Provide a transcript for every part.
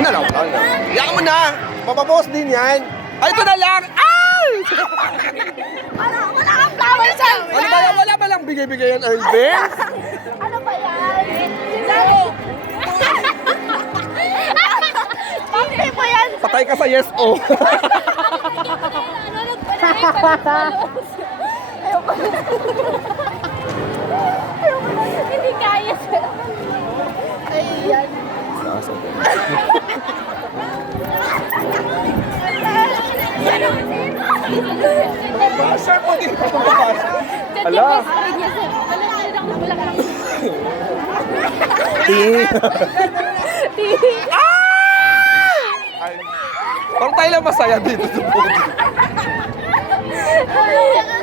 Nalaw lang. Iyak mo na. Papapost din yan. Ay, ito na lang. Ay! Wala kang flower dyan. Ano ba yan? Wala ba lang bigay-bigay yan, Irvin? Ano ba yan? Saro. Pampi mo yan. Patay ka sa yes o. Hindi kaya, sir. Ay, yan. Sir, pag hindi pa pumapasok. Ala. Ay, parang tayo lang masaya dito sa podium.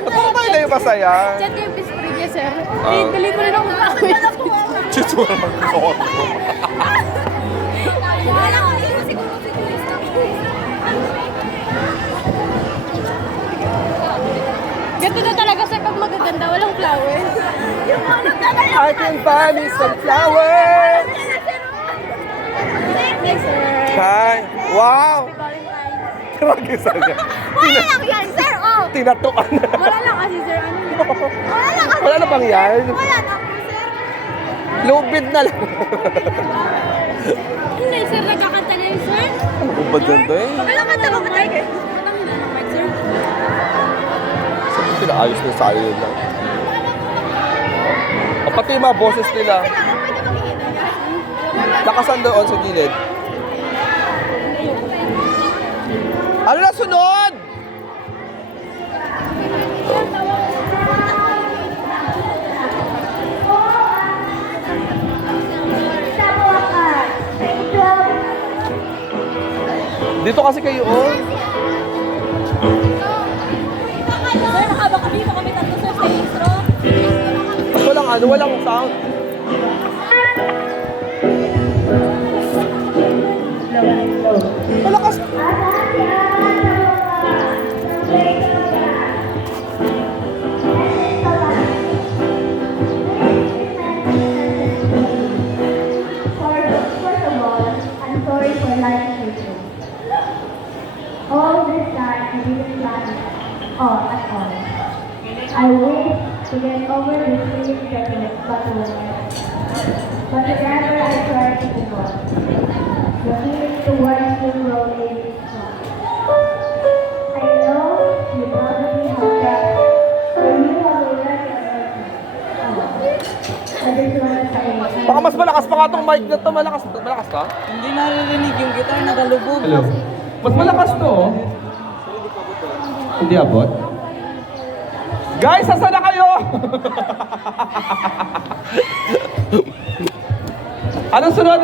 Parang tayo lang yung masaya. Chat yung bisprig niya, sir. Tuloy mo rin ako makawin. Chitsura ng koto. Wala ko siguro ganito na talaga, sir, pag magaganda, walang flowers. Yung ano talaga. I can buy me some flowers. Thanks, sir. Hi. Wow. Tragisa niya. Wala lang yan, sir. Oh. Tinatuan na. Wala lang kasi, sir. Ano yun? Wala lang kasi. Wala na bang yan? Wala na po, sir. Lubid na lang. Hindi, sir. Nagkakanta na yun, sir. Ano ba dyan to eh? Wala kanta ba ba tayo? Matang nila ng mic, sir. Sabi sila, ayos na sa yun lang. O pati yung mga boses nila. Pwede makikita niya. Nakasan doon sa gilid. Ano na sunod? Dito kasi kayo, oh. Sir, nakaba kami. Kami tatlo, sir, sa intro. Walang sound. Malakas. First of all, I'm sorry for lying to you. All this time, I didn't plan it at all. I wish to get over this feeling pregnant, but whenever I try to move on, the feeling towards you grows strong. I know you probably have that, but you have already heard me. I just want to say, Baka mas malakas pa nga itong mic na to. Malakas to? Hindi naririnig yung gitar, nagalubog. Hello. Mas malakas to, oh. Hindi abot? Guys, saan na kayo? Anong sunod?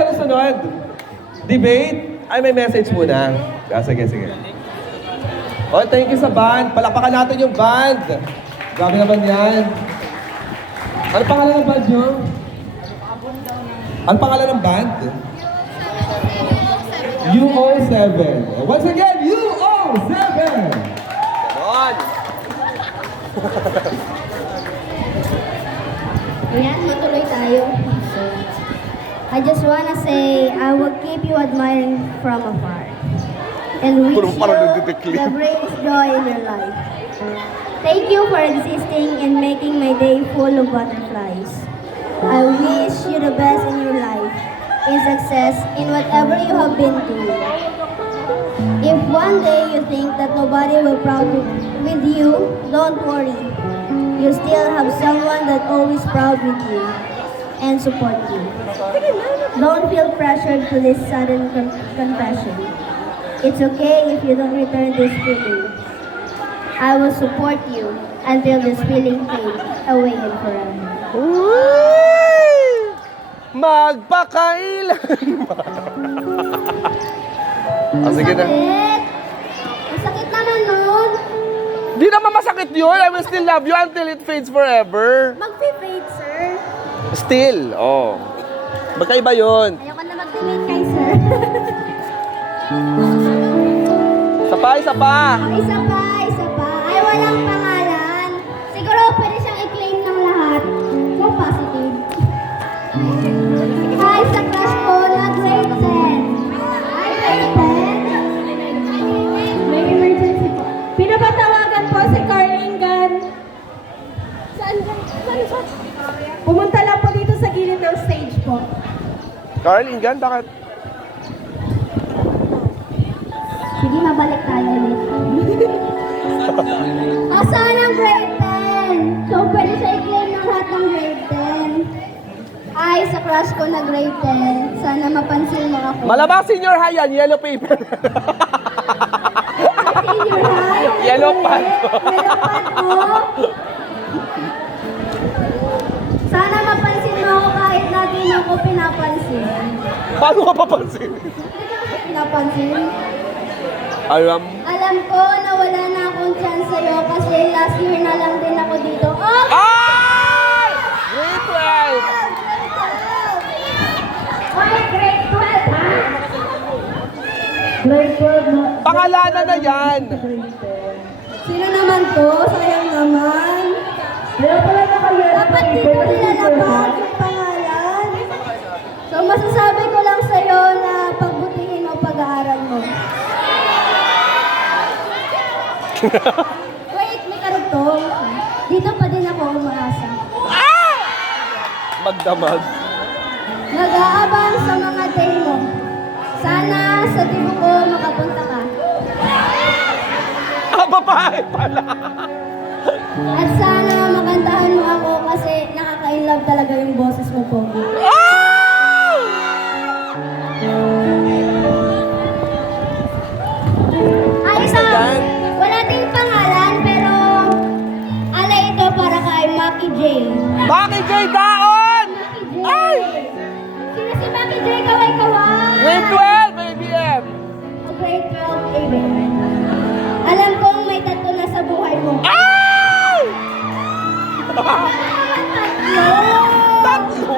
Debate? Ay, may message muna. Sige. Oh, thank you sa band. Palakpakan natin yung band. Grabe naman yan. Ano pangalan ng band nyo? Ano pangalan ng band? UO7. Once again, UO7! Ganon! Ayan, matuloy tayo. I just wanna say, I will keep you admiring from afar. And wish Puro parang you nagdideclare. the greatest joy in your life. Thank you for existing and making my day full of butterflies. I wish you the best in your life, in success, in whatever you have been doing. If one day you think that nobody will proud with you, don't worry. You still have someone that always proud with you and support you. Don't feel pressured to this sudden confession. It's okay if you don't return this feeling. I will support you until this feeling fades away and forever. Uy! Magpakailan! Sige na. Masakit! Masakit naman nun! Di naman masakit yun. I will still love you until it fades forever. Mag-fade, sir. Still, oh. Magkaiba yun. Ayoko na mag-delete kay sir. Isa pa. Isa pa. Ay, walang pangalan. Siguro pwede siyang i-claim ng lahat. So positive. Hi sa crush ko na grade 10. Hi Carl, Ingan, bakit? Sige, mabalik tayo ulit. Asan ang grade 10? So, pwede siya i-claim ng lahat ng grade 10. Ay, sa crush ko na grade 10. Sana mapansin mo ako. Malamang senior high yan, yellow paper. Senior high. Yellow pad. Yellow pad, oh. Sana mapansin mo ako kahit na di mo ako pinapansin. Paano ka papansin? Pinapansin? Alam Alam ko na wala na akong chance sa'yo kasi last year na lang din ako dito. Oh! Ay! Grade 12! Why grade 12, ha? Grade 12 na. Pangalanan na yan. Sino naman to? Sayang naman. Kaya pala nakaya. Dapat dito nilalabag yung pangalan. So masasabi ko lang sa'yo na pagbutihin mo pag-aaral mo. Wait, may karugtong. Dito pa din ako umaasa. Magdamag. Nag-aabang sa mga day mo. Sana sa tibo ko makapunta ka. Babae pala. At sana makantahan mo ako kasi nakaka-inlove talaga yung boses mo, Pogi. Ay, Isa yan. wala ding pangalan pero alay ito para kay Maki J. Maki J. Daon! Maki J. Sino si Maki J? Kaway-kaway! Grade 12, ABM. O grade 12, ABM. Alam kong may tattoo na sa buhay mo. Ay! Tatlo! Tatlo?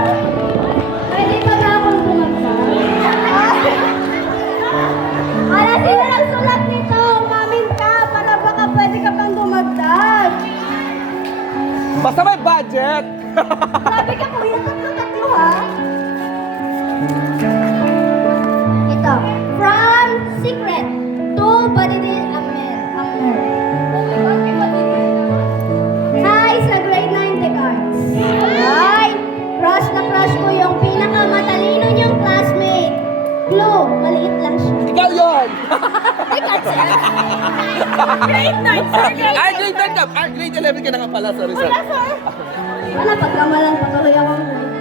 Pwede ba na akong tumagsa? Ala, sino nagsulat nito? Umamin ka para baka pwede ka pang dumagdag. Basta may budget. Sabi ka kuya, tatlo ha? Ito. From secret to Badidil Amer. Hi sa grade 9 Decarts. Hi! Crush na crush ko yung pinakamatalino niyong classmate. Clue, maliit lang siya. Ikaw yun. Grade 9, sir. Ay, grade 10 ka. Ay, grade 11 ka na nga pala. Sorry, sorry. Wala, sir. Wala, pagkamalan patuloy akong grade.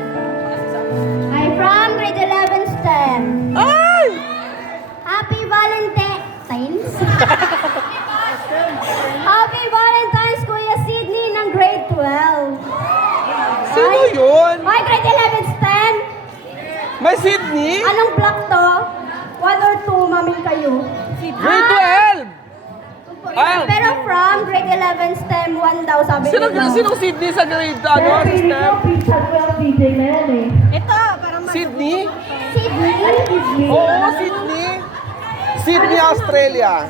I'm from grade 11 STEM. Ay! Happy Valentine's! Happy Valentine's, Kuya Sydney ng grade 12. Sino yun? Hi, grade 11 STEM. May Sydney? Anong block to? 1 or 2, mamin kayo. Grade 12! Ah. Pero from grade 11 STEM 1 daw, sabi Sinong Sydney sa grade, ano, system? Pizza 12 DJ na yan eh. Sydney? Sydney? Oo, Sydney. Sydney, Australia.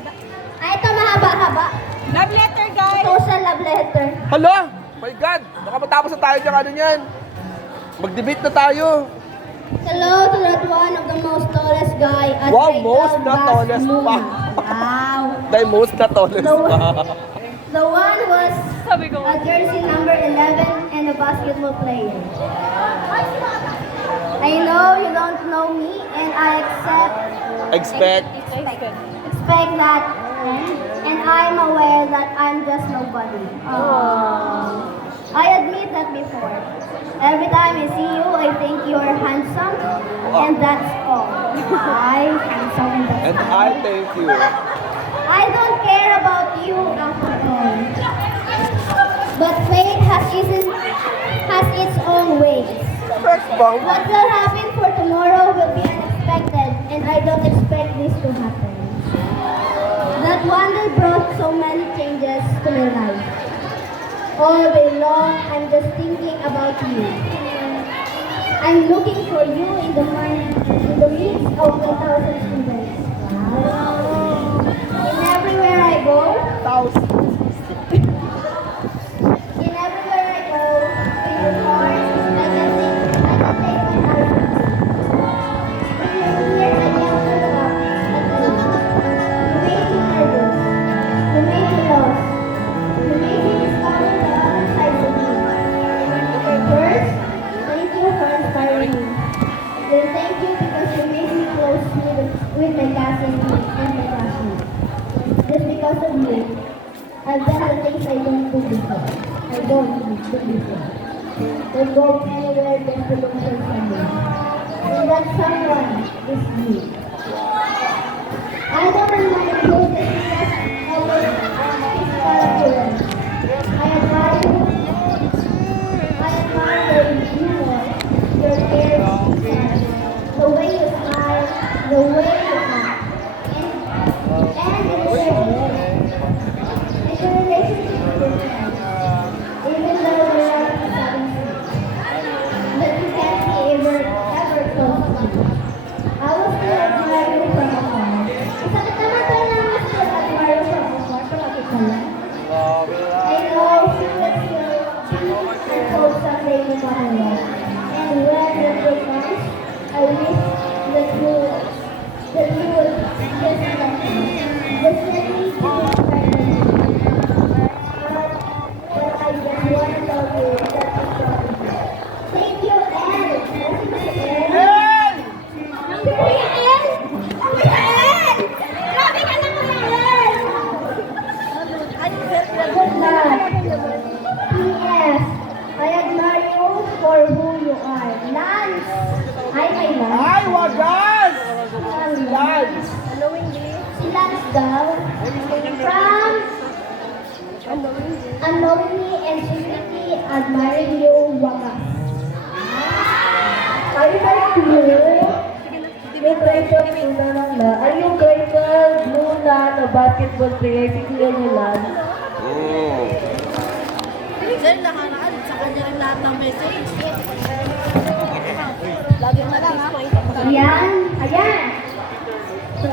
Ay, ito mahaba-haba. Love letter, guys! Social love letter. Hala! My God! Baka matapos na tayo dyan, ano yan? Mag-debate na tayo. Hello to that one of the most tallest guy at Wow, grade most 12 na Bass tallest Moon. pa. Wow. The most na tallest The pa. The one was Sabi ko. a jersey number 11 and a basketball player. I know you don't know me and I Expect. expect that and I'm aware that I'm just nobody. I admit that before. Every time I see you, I think you're handsome and that's all. I'm handsome and that's And all. I thank you. I don't care about you after all. But fate has its own ways. First bang? What will happen for tomorrow will be unexpected, and I don't expect this to happen. That wonder brought so many changes to my life. All day long, I'm just thinking about you. I'm looking for you in the midst of 1,000 students. Wow. And everywhere I go, in everywhere I go, to your heart, I can take my eyes. When you're here, I can't look up. You made me nervous. You made me lost. You made me discover the other side of me. First, me. Then thank you because you made me close with my cousins and my classmates. Just because of you, I've done the things I don't do before. I don't do before. Don't go anywhere just to look for someone. And that someone is you. I don't remember who this is always physical appearance. I admire you. I admire you more. Your hair, the way you smile, the way you act, and the relationship. It's a relationship with friends. Even though we're not having sex, but you can't be ever close to me. I will still admire you from afar. Sakit naman tayo na still admire you from afar. Palapit ka lang. I know you will still hope someday no matter what. And when the day comes, I wish that you would just let me keep pregnant. But I just want to tell you that it's wrong. Thank you, Elle. Kuya Elle! Kuya Elle! Grabe ka na, Kuya Elle! Good luck. P.S. I admire you for who you are. Lance! Ay, may Lance. Ay, wagas! Si Lance! Si Lance daw. From unknowingly and secretly admiring you, wagas. Are you like you? Yung grateful muna lang na. Are you grateful muna na basketball player si Kuya Milan? Sir, nakaraan. Sa kanya rin lahat ng message. Lagi na lang, ha? Ayan, ayan. So,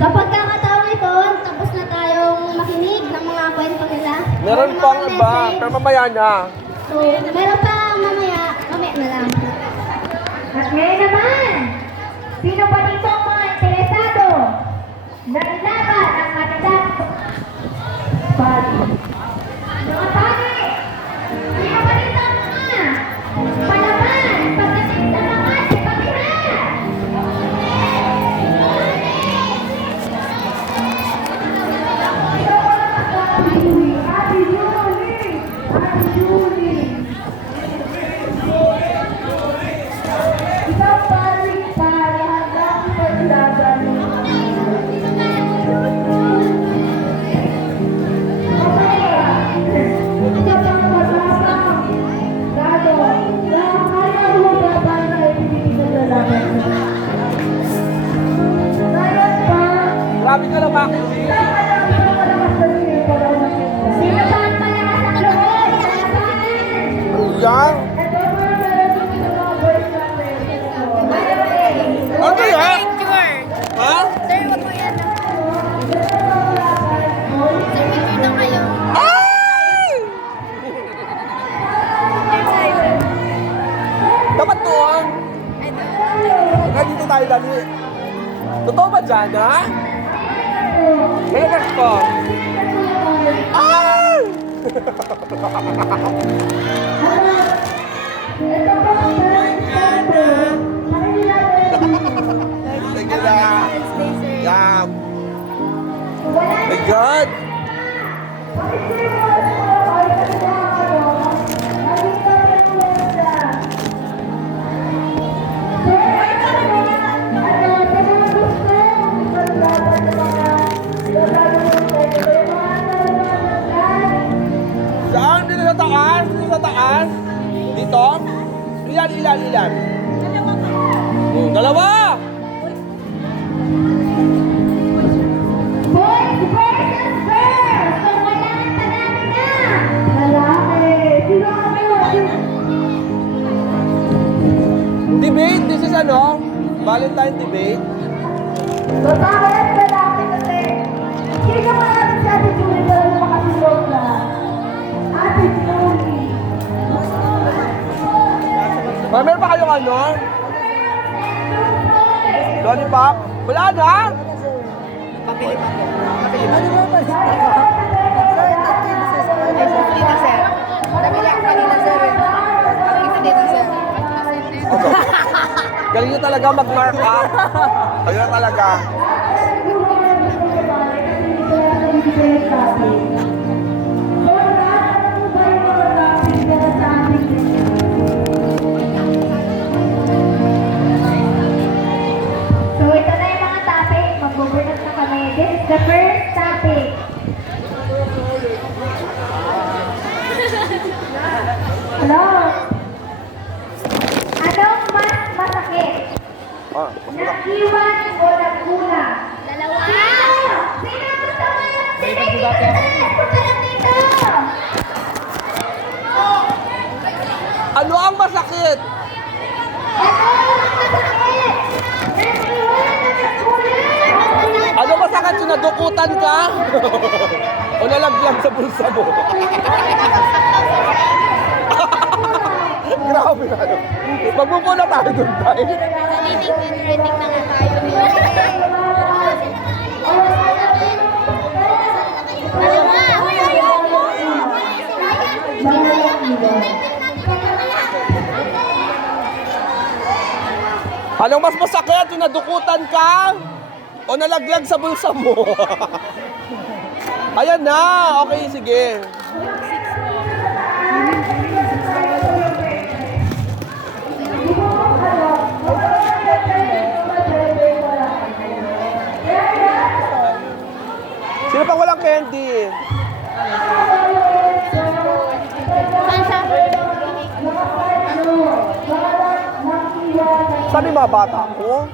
sa pagkakataong ito, tapos na tayong makinig ng mga kwento nila. Meron Ng mga pang iba, message. pero mamaya na. So, meron pa mamaya na lang. At ngayon naman, sino pa dito ang mga interesado na ilaban ang kanilang body? Mga body! Sino pa dito ang mga palaban pagdating sa mga sipatihan? Ate Julie! Ate Julie! Isang paring para hanggang paglaban. Okay. Isa pang matapang. Gado. Kaya mo laban sa ibigay ng lalaban. Ngayon pa, Grabe ka lang, Maki. isang malakas na siya para makita. Sino pa ang malakas ang loob? Yang? Ito mga meron sa mga boys natin. Ano yan? Picture! Ha? Sir, wag mo yan. Sir, picture na kayo. Ay! Dapat doon. Kaya dito tayo dali. Totoo ba dyan, ha? Relax ko. Ay! Ito po ang Teka lang. Yeah. My God. Saan? Dito sa taas? Dito sa taas? Dito? Ilan? Dalawa! Boys versus girls! So, kailangan panalo na! Lalaki! Sino ang Debate? This is ano? Valentine debate? Babae at lalaki kasi. Sino ka namin sa Ate Julie na lang makasilog na? Ate Julie. Meron pa kayong ano? Lollipop? Wala na? Pabili pa po. Pabili pa. Ano ba ba? Ay, sa free na, sir. Nabili ako kanina, sir. Ang free dito, sir. Galing nyo talaga mag-mark up. Ayun talaga. So ito na yung mga topic. Magbubunot na kami. This is the first topic. Hello? Anong mas masakit? Ah, Nag-iwan o nagkulang? Dalawa. Sino gusto mo yung punta lang dito! ano ang masakit? Ano masakit? Yung nadukutan ka? O nalaglag sa bulsa mo? Grabe na ano. Magpupuna tayo doon tayo. Rating na nga tayo. Anong mas masakit? Yung nadukutan ka? O nalaglag sa bulsa mo? Ayan na. Okay, sige. Sino pang walang candy? Sabi mga bata ko?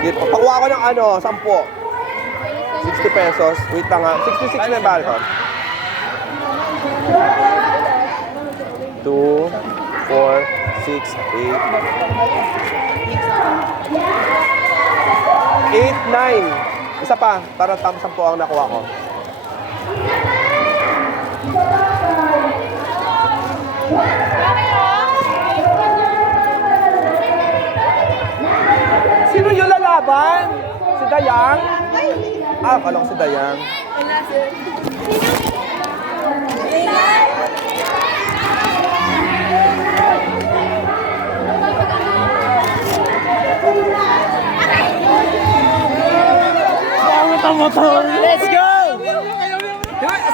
Dito, pakuha ko ng ano, 10. 60 pesos. Wait lang nga. 66 na yung balcon. 2, 4, 6, 8. 8, 9. Isa pa, para 10 ang nakuha ko. Sino yung lalaban? Si Dayang? Ah, akala ko si Dayang. Let's go!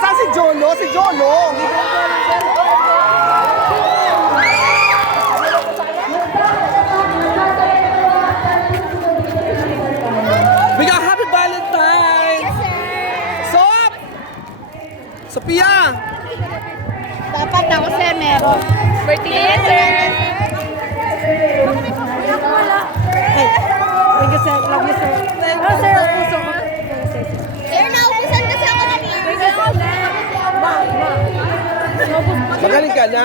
Saan si Jolo? Si Jolo! Bigyan happy Valentine! Yes, sir. Sop! Sophia! Dapat ako, sir, meron. Birthday yes, sir. Thank you, sir. Love you, sir. Oh, sir, ang puso ko. Sir, naubusan kasi ako ng Magaling ka na.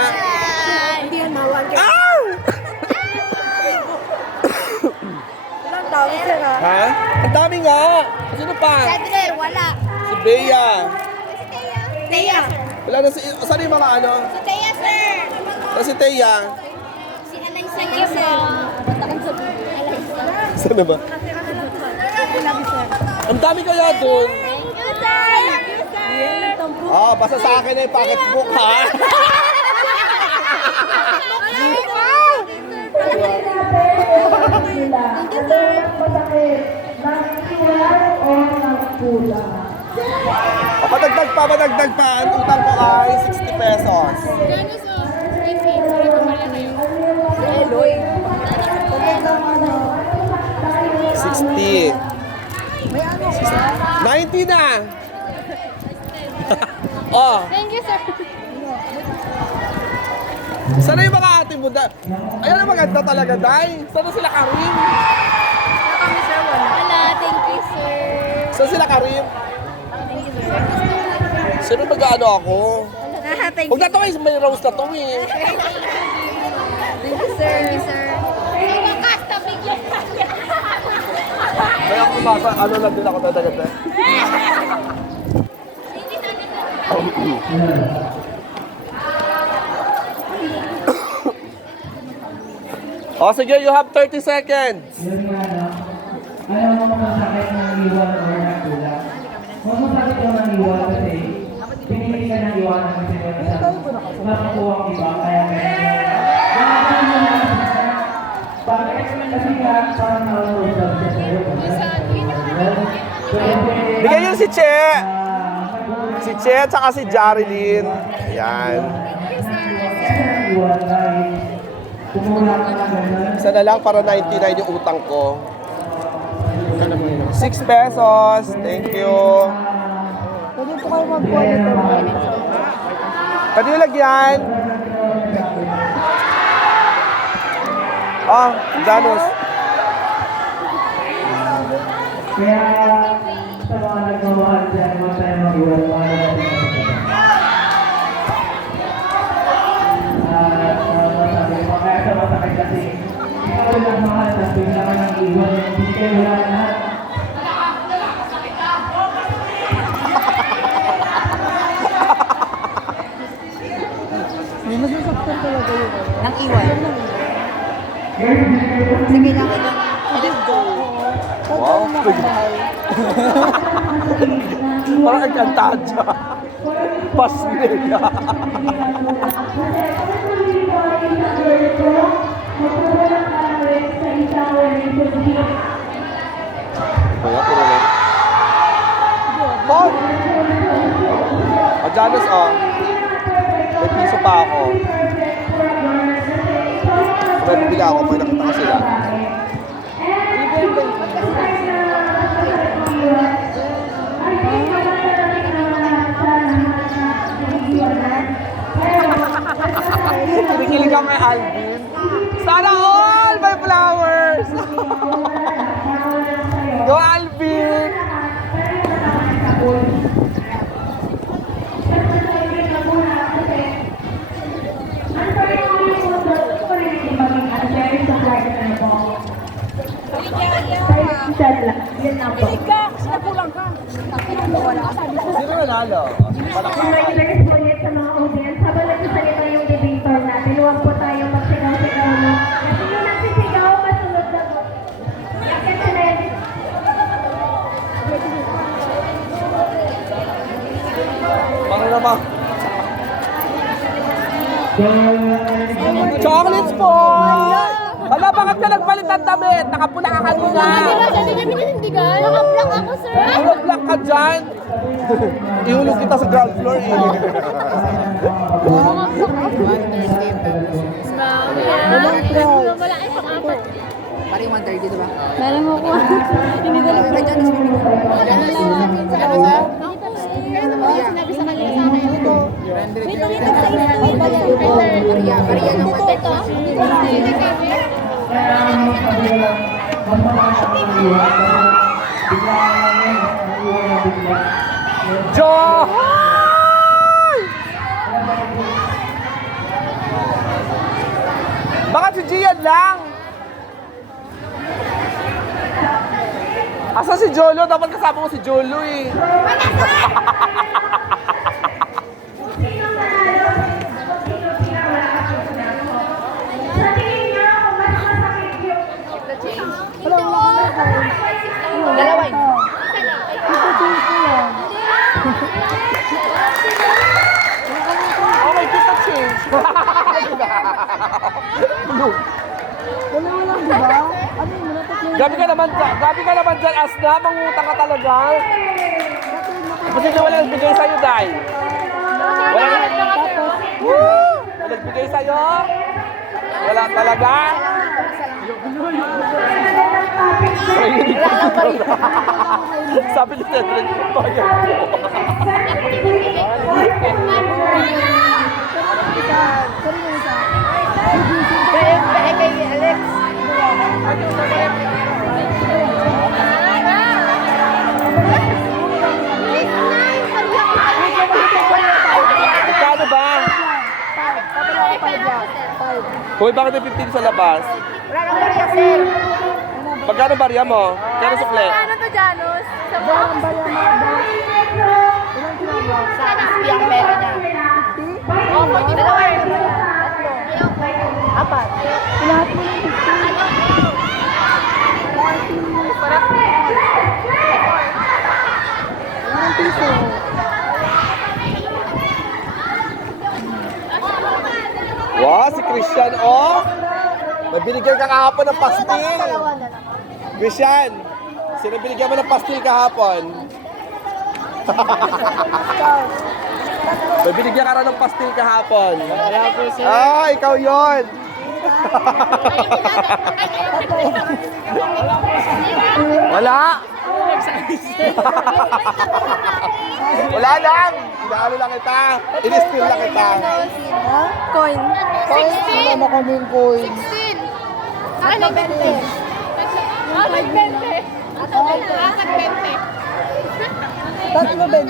Hindi yan mawag. Ow! Ilang tao, sir, ha? Ha? Ang dami nga. Sino pa? Sir, wala. Si Bea. Teya, sir. Wala na si... Saan yung mga ano? Si Teya, sir. Na si Teya. Si Alaysa niya, sir. Patakan sa Alaysa. Saan na ba? Ang dami kaya doon. Thank you, sir. Ah, basta sa akin na yung pocketbook, ha? O, padagdag pa. Ang utang ko ay 60 pesos. 60. 90 na. Oh, Thank you, sir. sana yung mga ate mo da? Ayan ang maganda talaga, Day. Sana sila Karim? Wala, thank you, sir. Saan sila Karim? Sino mag-ano ako? Huwag na to eh, may rose na to eh. Thank you, sir. Thank you, sir. Sa wakas, nabigyan ka niya. Kaya ako umasa, ano lang din ako talaga. O sige, you have 30 seconds. Yun nga, no? Alam mo masakit ng iwan o nagkulang? Kung masakit yung ng iwan kasi pinili ka ng iwan kasi wala sa mas makuha ang iba, kaya ganyan. Bakit? Kasi nga, parang na-upload lang siya sa'yo. Bigyan niyo si Che! Si Che at saka si Jarilyn. Ayan. Isa na lang para 99 yung utang ko. 6 pesos. Thank you. Pwede po kayo mag-quality. Pwede yung lagyan. Ah, Janus. Kaya sa mga nagmamahal dyan, huwag tayo mag-iwan mga nagmamahal. Masabi ko, kaya sa masakit kasi, ikaw lang mahal, tapos bigla ka nang iwan, hindi kayo wala lahat. May masasaktan talaga yun. Nang iwan. Kasi kailangan lang let go. Wow. Parang nagkantahan siya. Pas nila. Kaya puro na. Oh! O, Janus, oh. May piso pa ako. May bibili ako, may nakita ko sila. Kinikilig ka kay Alvin. Sana all my flowers! Go, Alvin! Sino nanalo? Congratulations ulit sa mga audience. Habang nagsasalita yung debater natin, huwag po tayo magsigaw-sigaw na. Kasi yung nagsisigaw, masunod na po. Yakit sa level. Paano naman? Chocolates po! Hala, bakit ka nagpalit ng damit? Nakapula ka kanina. Hindi niya pinindigan. Naka-block ako, sir. Ano black ka dyan? Ihulog kita sa ground floor eh. Wala ay pang-apat. Parang 130, diba? Meron mo ko. Hindi ko lang. Diyan, mas bibigyan ko. Ano sa? Sinabi sa kanila sa akin. Wait, sa Maria ng 130. Joy! Bakit si Gian lang? Asa si Jolo? Dapat kasama mo si Jolo eh. Sa tingin niyo, kung mas masakit yung... Dalawa yun. Oh my God, change. Gabi ka naman dyan, Asna. Mangutang ka talaga. Kasi wala nagbigay sa'yo, Day. Wala nagbigay sa'yo? Wala talaga? Sabi ni Cedric, bayad po. Kay Alex. Magkano ba? Hoy, bakit may 15 sa labas? Wala nang barya, sir. Magkano barya mo? Kano sukle? Ano to, Janus? Sa box? Sa XP ang pera niya. Oo, dalawa yun. Tatlo. Apat. Lahat mo ng 50. Parang Piso. Christian, oh. May binigyan ka kahapon ng pastil. Christian, sino binigyan mo ng pastil kahapon? May binigyan ka rin ng pastil kahapon. Ah, ikaw yon. Wala. Wala lang. Inaano lang kita. In-spill lang kita. Coin. 16. Ano kaming coin? 16. Akin ang 20. Akin 20. Akin 20. Tatlo 20.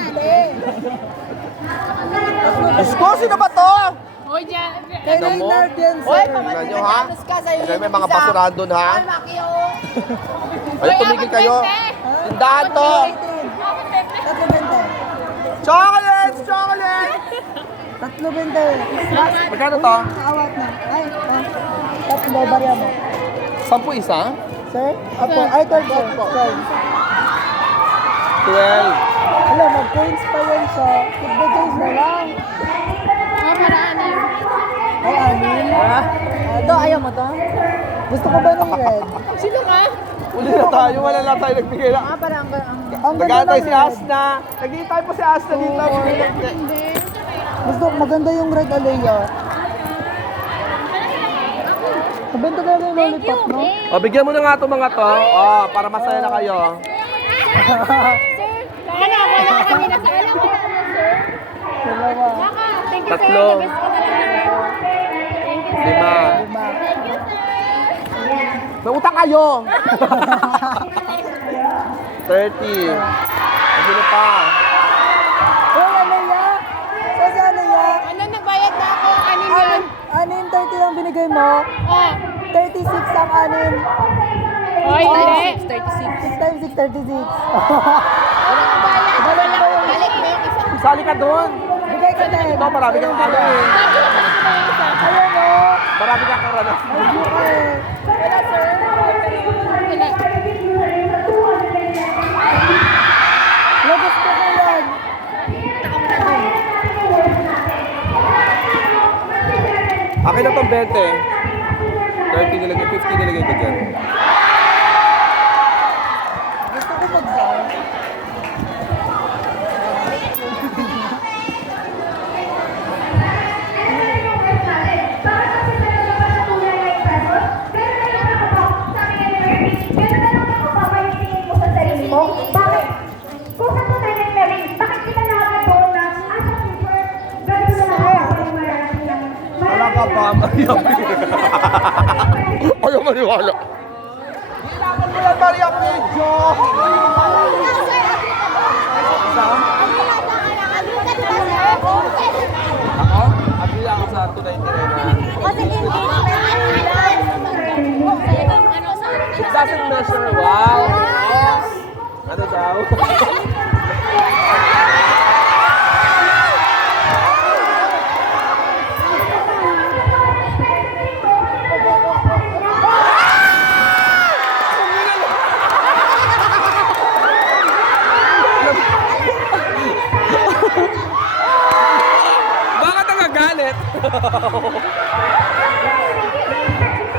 Diyos ko, sino ba to? Hoy, dyan. Kay Tignan mo. Reynard yan, sir. Tignan nyo, ha? Tignan, may mga basurahan doon, ha? Ay, tumigil kayo. Tindahan to. Tatlo 20. Chocolates! Chocolates! Tatlo 20. Magkano to? Awat na. Ay, tatlo, barya mo. 10 isa? Sir? Apo, ay, 12 po. 12. Alam, mag-coins pa yan siya. Tigba coins na lang. Ay, anin. Ito, ayaw mo to? Gusto ko ba ng red? Sino ka? Uli na tayo. Wala na tayo nagbigay lang. Ang ganda Nag-aantay ng si red. Asna. Naghihintay po si Asna dito. Gusto, maganda yung red Alea. Mabenta talaga yung lollipop, no? O, bigyan mo na nga ito mga to. O, para masaya na kayo. Ano ako na kami na sa alam mo. Dalawa. Thank you, sir. Tatlo. The best ka talaga. 5. 5. May utang kayo. 30. Ano pa? Uy, Alea! Sa si Alea? Ano, nagbayad na ako. Anin yun? Anin 30 lang binigay mo? Oh. 36 ang anin. Oy, hindi. 6 times 6, 36. Walang kabayad. Walang balik mo yung isa. Sali ka doon. Bigay ka na Ito, marami kang ano eh. Ayun o. Marami kang karanas. Ayun ka eh. Wala, sir. Wala. Lagos ko ko yan. Akin na itong 20. 30 nilagay, 50 nilagay ko dyan. Gusto ko mag-down. Bakit? Kung sa tunay na Mary, bakit kita nakagawa na as a teacher, ganito na lang ako yung marami lang. Wala ka pa, Maria P. Ayaw maniwala. Kailangan mo yan, Maria P. Joke! Ako? Agree ako sa 299 na. It doesn't measure. Wow! Ano daw? Bakit nagagalit?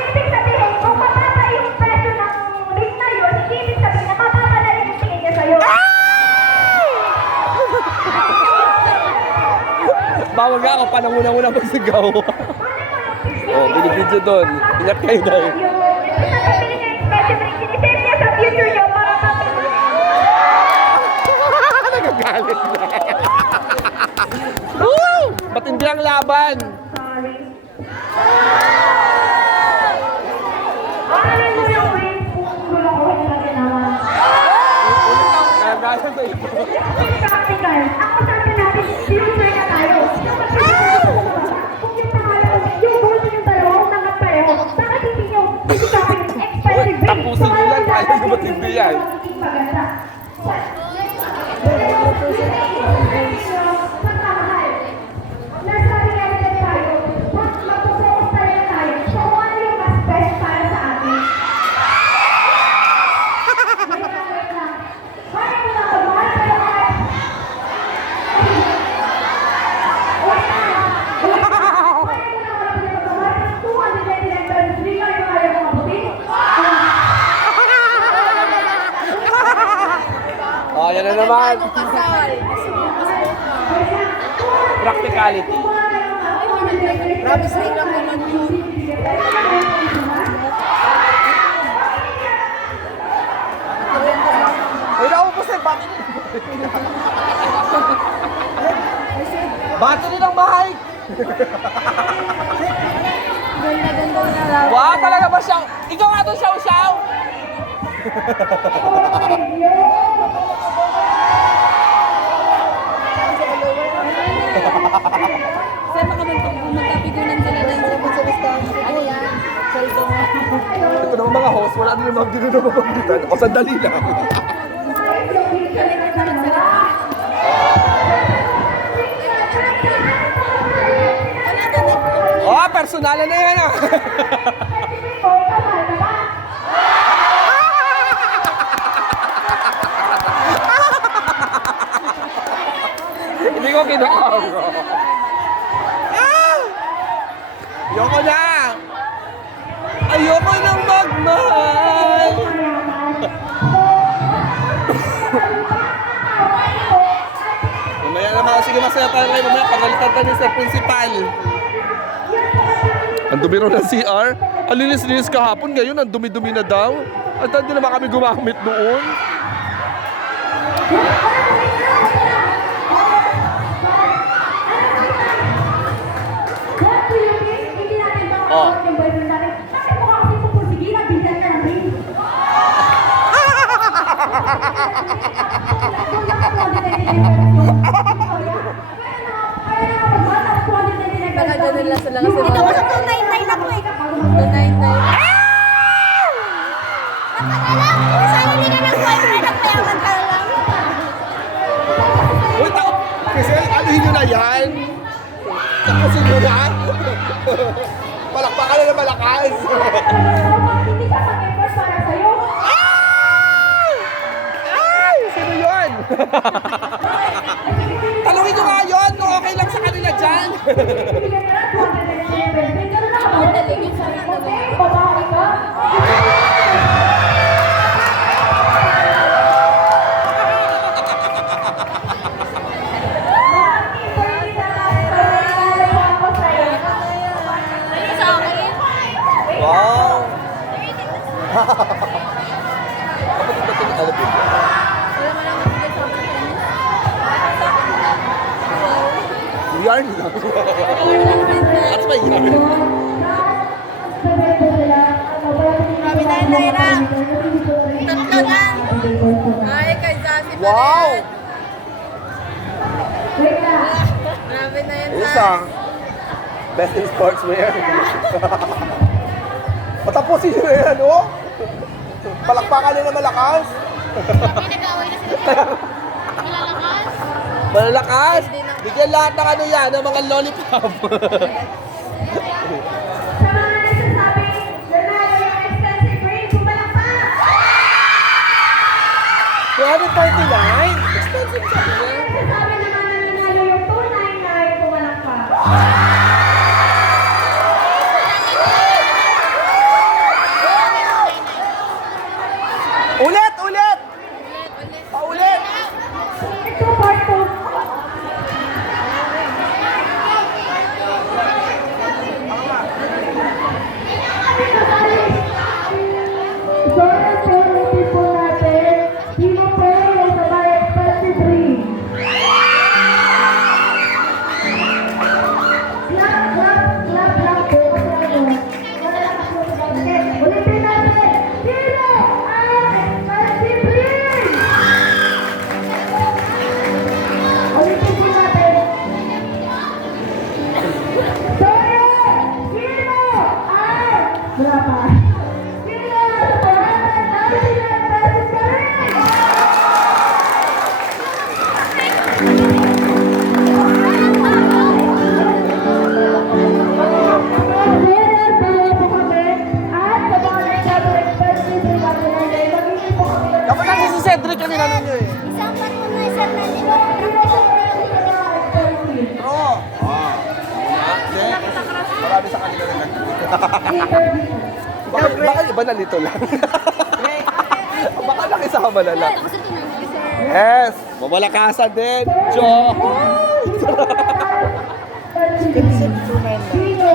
Ibig sabihin, kung mababa yung presyo ng list na yun, ibig sabihin na mababa na rin yung tingin niya sa'yo. Bawag nga ako, pananguna-una magsigaw. Oh, binibidyo doon. Ingat kayo dahil. Yung sasabihin niya yung expensive ring, sinisave niya sa future niyo para mapili. Nagagalit na. Woo! Matindi ang laban. Sorry. Alin mo yung ring kung gulo ko yung ginawa. Nagagalit na ito. Practical. Ang usapan natin, future na tayo. Kung yung pangalan, yung goal ng dalawa, umangat pareho. Bakit hindi nyo sisikapin yung expensive ring? Tapusin nyo lang, kaya nyo matindi yan. Magiging maganda. Pagmamahal. Nasabi nga na tayo, mag-focus tayo tayo kung ano yung mas best para sa atin. Wait lang. Kaya mo na pagmahal tayo kahit yan. Practicality. Promise na lang naman yun. Ay, naubos eh, battery. Battery ng mic! Ganda-ganda na lang. Wow, talaga ba siya? Ikaw nga doon, Xiao-Xiao! Saan ka magkapigunan sila dyan sa listahan? Ano yan? Cellphone. Ito naman mga host, wala na naman din na mapaglitan. O, sandali lang. Oh, personalan na yan ah. Hindi ko kinakauro. Ayoko na! Ayoko nang magmahal! Mamaya naman, sige masaya tayo ngayon. Mamaya pagalitan tayo sa principal. Ang dumi raw ng CR. Ang linis-linis kahapon ngayon, ang dumi-dumi na daw. At hindi naman kami gumamit noon. Oh. Nakadyan nila sila kasi Ito ko sa 299 ako eh. 299. Sana hindi ka nag-boyfriend at mayaman ka lang. Uy, kasi anuhin nyo na yan. Takasin nyo na. Palakpakan na na malakas. Ay! Sino yun? Talungin nyo nga yun kung okay lang sa kanila dyan. Wow! Kapatid ba ito ni Alvin? Yarn lang. Ano ba yarn? Kami na yun, Naira. Tatlo na. Ay, kay Zazi pa Wow! Grabe na yun, Isang best in sportswear. Patapusin nyo na yan, oh! Palakpakan nyo na malakas. May nag-away na sila. Malalakas. Malalakas! Bigyan lahat ng ano yan, ng mga lollipop. Sa mga nagsasabing, nanalo yung expensive ring, pumalakpak! 249? Expensive sabi niya. Nagsasabi naman na nanalo yung 299, pumalakpak. Ulit! Ulit! Paulit! Ito, part 2. So, yung people natin, sino pa yung sabay expensive ring? Clap, clap, clap, clap po. Wala lang po. Okay, ulitin natin. Sino ang expensive ring? Ulitin po natin. Sorry! Sino ang... Wala pa. Sino ang 499 pesos ka rin? Dapat lang si Cedric kasi namin nyo eh. Isang patunay na sir na hindi ko Oo. Marami sa kanila na Baka iba na nito lang. Baka nakisama na lang. Yes! Mamalakasan din! Joke! Sino?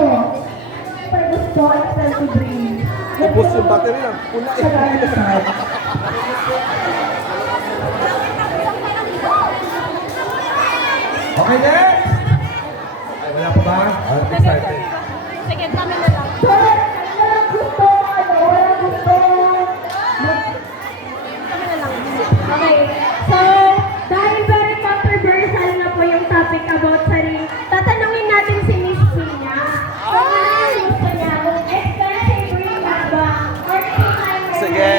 Super gusto at self-brain. Ubus yung battery lang. Puna eh. Okay, next! Ay, wala pa ba? Excited. Sige, kami na lang. Walang gusto, walang gusto. Kami na lang. Okay, so, dahil very controversial na po yung topic about sarili, tatanungin natin si Miss Pina. Kung ano yung gusto niya, kung expensive ring nga ba, or anytime Sige.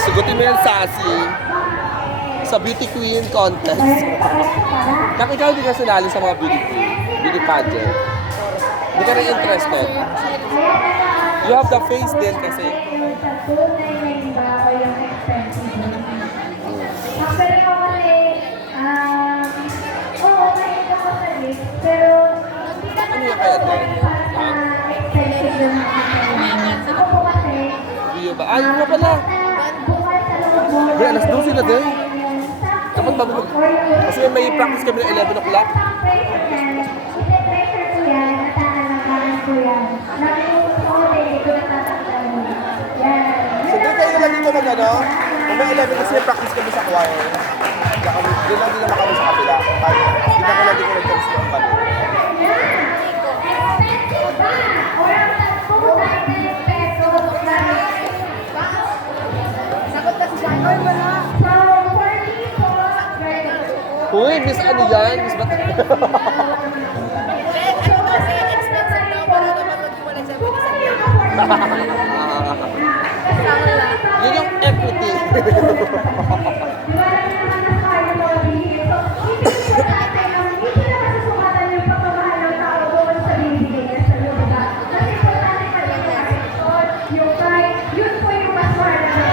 Sagutin mo yan, Sassy. Sa Beauty Queen contest. Bakit ikaw hindi ka sinali sa mga beauty queen? Beauty pageant? Hindi ka rin interested? You have the face din kasi. sa tunay na iba o yung expensive ring. Pero ako kasi, oo, kahit ako sa list, pero hindi ka Ano yung kaya din? expensive ring ako po kasi, Video ba? Ayaw na pala. bukas sa loob mo, Hindi, alas 12 na din. Dapat bago mag... Kasi may practice kami ng 11 o'clock. So doon kayo lang dito mag-ano? Kung may 11 kasi may practice kami sa choir. Doon lang din naman kami sa kabila. Ay, hindi na ko lang din ko nag-transfer kami. Sagot na si John. Ay, wala. Uy, miss ano yan? Miss ba't? Ano kasi, expensive daw para naman maghiwalay sa isang Yun yung equity. Yun po yung mas mahalaga.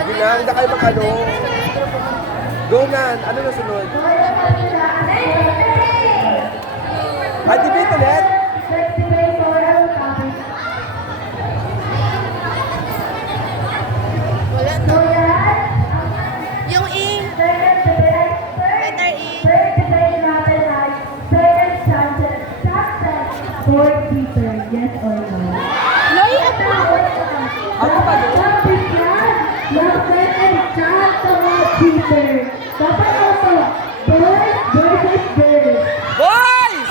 Sige na, hindi na kayo mag-ano. Go na. Ano na sunod? Ay, debate ulit? Wala na. Yung E. Letter E. Yes or no? Loy, ano? Ano pa no? Dapat ito, boys versus girls. Boys!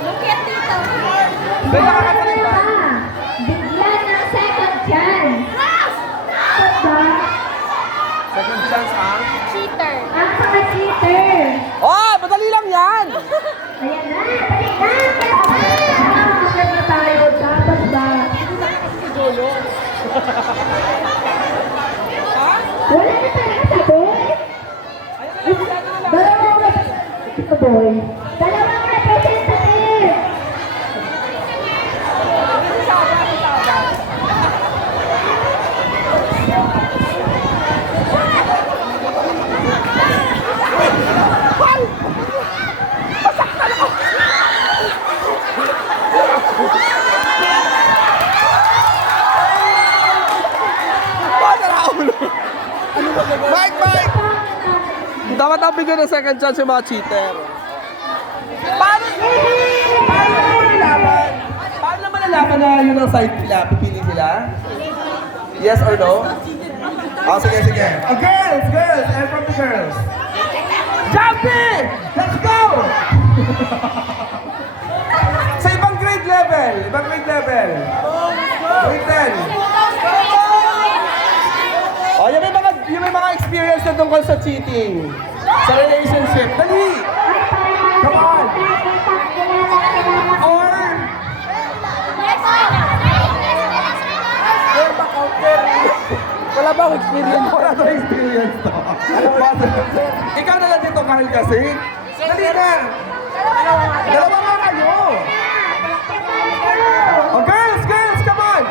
Look at dito. Bella ka pa rin ba? Bigyan ng second chance. Diba? Second chance, ang? Cheater. Ang mga cheater. Oh, madali lang yan! Ayan na, balik na, magkakasal na tayo, dapat ba? Wala na talaga sabi? Dalawang representative! Mike, Mike! Dapat ang bigyan ng second chance yung mga cheater. Paano malalaman? Paano naman malalaman na yun ang side nila? Pipili sila? Yes or no? Oh, sige, sige. Oh, girls! Girls! I'm from the girls. Jumping! Let's go! Sa ibang grade level. Ibang grade level. Grade 10. Oh, yung may mga experience na tungkol sa cheating. Sa relationship. Dali! Come on! Or... Wala ba akong experience? Wala akong experience to. Ikaw na lang dito, Carl, kasi. Dali na! Dalawa nga kayo! Oh, girls! Girls! Come on!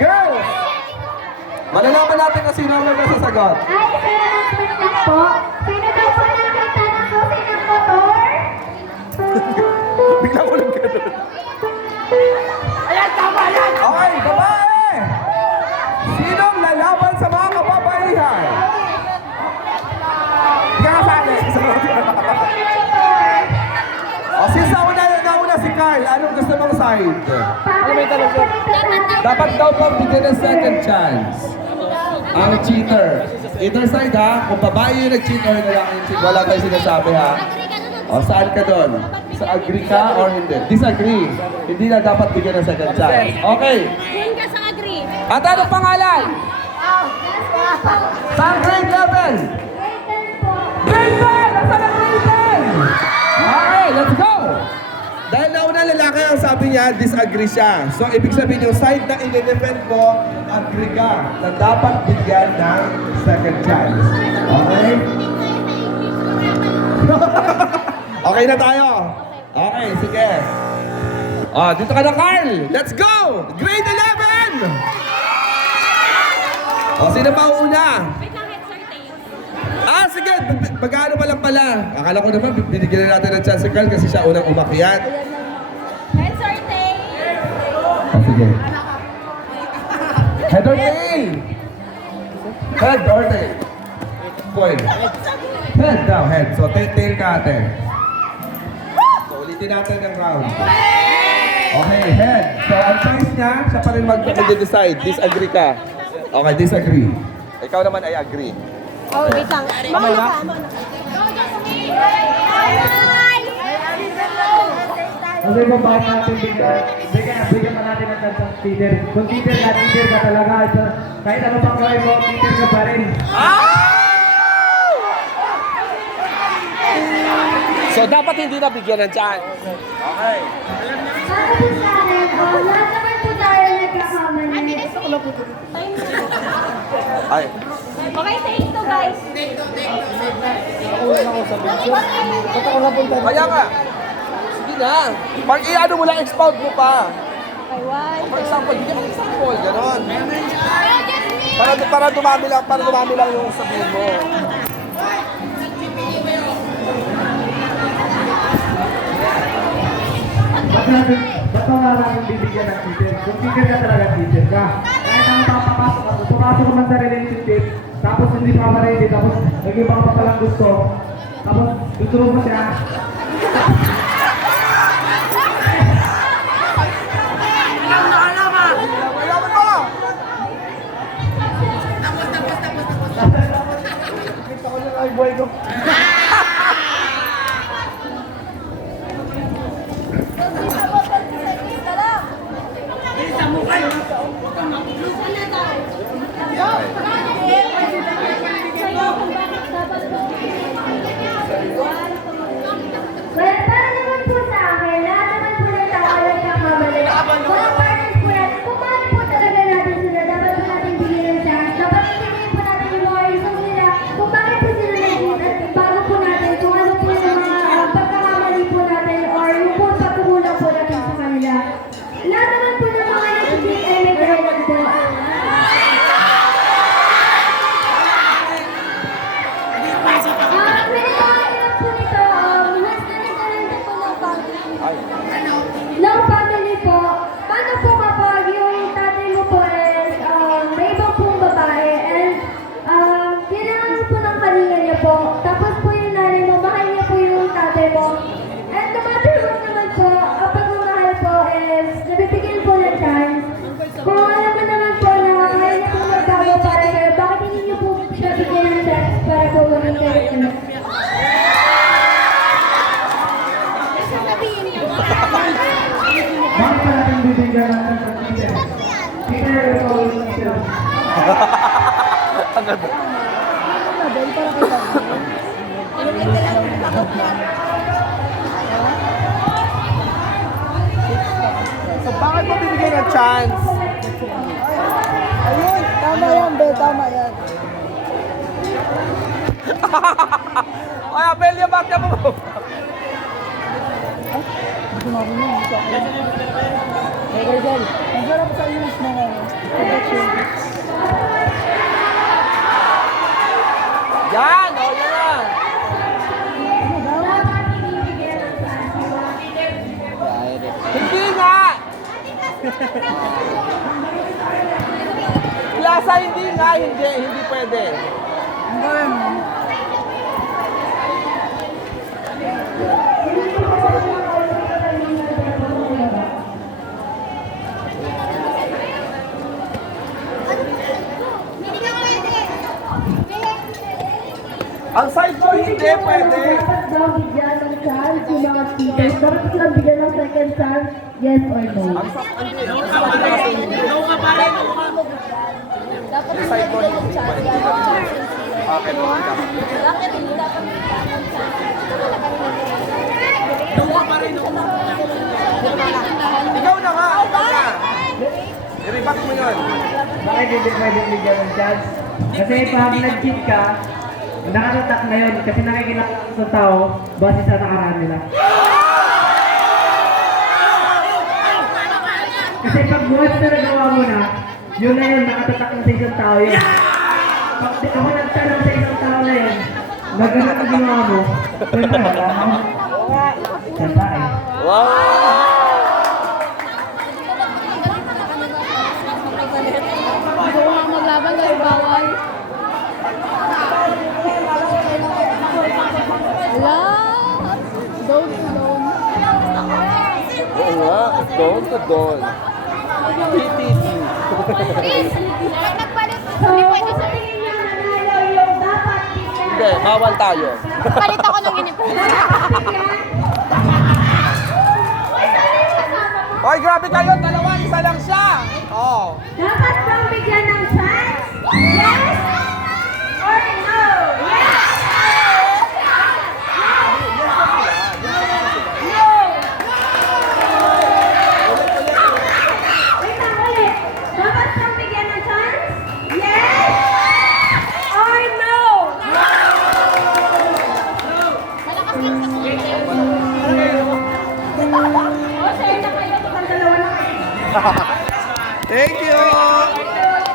Girls! Malalaman natin kung sino ang may masasagot. Ay, sir, announcement lang po. Sino daw po nakita ng susi ng motor? Bigla ko lang ganun. Ayan, tama yan! Okay, babae! Sinong lalaban sa mga kababaihan? Hindi ka kasali. O, since nauna si Carl, anong gusto mong side? Dapat daw pang bigyan ng second chance. Ang cheater. Either side ha, kung babae yung nag-cheat or lalaki yung cheat, wala tayong sinasabi ha. O, saan ka doon? Sa agree ka or hindi? Disagree. Hindi na dapat bigyan ng second chance. Okay. Yun ka sa agree. At anong pangalan? Saan grade level? Grade 10! Nasaan ang grade 10? Okay, let's go! Dahil nauna lalaki ang sabi niya, disagree siya. So, ibig sabihin yung side na i-defend mo, agree ka na dapat bigyan ng second chance. Okay? Okay na tayo. Okay, sige. Dito ka na, Carl. Let's go! Grade 11! Sino pa una? Sige. Magkano pa lang pala? Akala ko naman, binigyan na natin ng chance si Carl kasi siya unang umakyat. Heads or tails? Sige. Head or tail? Head or tail? Point. Head daw, head. So, tail ka ate. So, ulitin natin ang round. Okay, head. So, ang choice niya, siya pa rin mag-decide. Disagree ka. Okay, disagree. Ikaw naman ay agree. Oh, wait lang. Mauna ka. Kasi babae natin bigyan pa natin ng chance sa teacher. Kung teacher ka talaga, kahit ano pang gawin mo, teacher ka pa rin. So, dapat hindi na bigyan ng chance. Okay. Para po sa akin, lahat naman po tayo nagkakamali. Ay. Okay, take two, guys. Kaya nga. Sige na. Pag i-ano mo lang, expound mo pa. Okay, one. For example, bigyan mo ng example. Ganon. Para dumami lang yung sabihin mo. Ba't nga namin bibigyan ng teacher? Kung teacher ka talaga, teacher ka. Kahit ang papapasok ka, pumasok ka man sa relationship, tapos hindi pa ma-ready, tapos nag-ibang pa palang gusto, tapos gusto mo siya. Alaman mo! Kita ko lang ay buhay ko. Well, para naman po sa akin, lahat naman po ng tao nagkakamali. Mga partners po natin, kung mahal po talaga natin sila, dapat po natin bigyan ng chance. Dapat intindihin po natin yung mga reasons nila kung bakit po sila nag-hit at bago po natin kung ano po yung mga pagkakamali po natin or yung po pagkukulang po natin sa kanila. Lahat naman po ng mga nag-hit ay may dahilan po. Pinipakain po nito, mas ganito po ng family. Ng family po, paano po kapag yung tatay mo po is may ibang pong babae and kailangan po ng kalinga niya po. Tapos po yung nanay mo, mahal niya po yung tatay mo. And no matter what naman po, ang pagmamahal po is nabibigyan po ng chance. Kung alam mo naman po na kaya niya po magbago para kayo, bakit hindi niyo po siya bigyan ng chance para po maging kayo? Bakit pa natin bibigyan ng chance sa teacher? Teacher, ito ang teacher. So, bakit mo bibigyan ng chance? Ayun, tama yan, be, tama yan. Ay, Amelia, bakit mo? Okay, Rizal. Ang sarap sa news ng ano. Klasa, hindi nga, hindi pwede. Ang side mo, hindi pwede. Dapat daw bigyan ng chance yung mga teachers. Dapat sila bigyan ng second chance, yes or no. Dapat sila bigyan ng chance. Okay, no. Bakit hindi dapat bigyan ng chance? Ikaw na nga. I-reback mo yun. Bakit hindi pwede bigyan ng chance? Kasi pag nag-cheat ka, nakatatak na yun kasi nakikilala sa tao base sa nakaraan nila. Kasi pag once na nagawa mo na, yun na yun, nakatatak na sa isang tao yun. Pag di ako nagtanong sa isang tao na yun, maganda na ginawa mo, siyempre wala mo. Siyempre eh. Wow! Maglaban dahil bawal. Wala. Don't. Oo nga, doon to doon. PTT. Nagpalit. So, kung sa tingin niyo nanalo yung dapat bigyan. Hindi, bawal tayo. Palit ako ng inipon. Hoy, grabe kayo, dalawa, isa lang siya. Oh. Dapat bang bigyan ng chance? Yes or no? Yes! Wait lang, ulit. Dapat bang bigyan ng chance? Yes or no? Malakas lang sa kulit. O, share na kayo. Total dalawa na kayo. Thank you!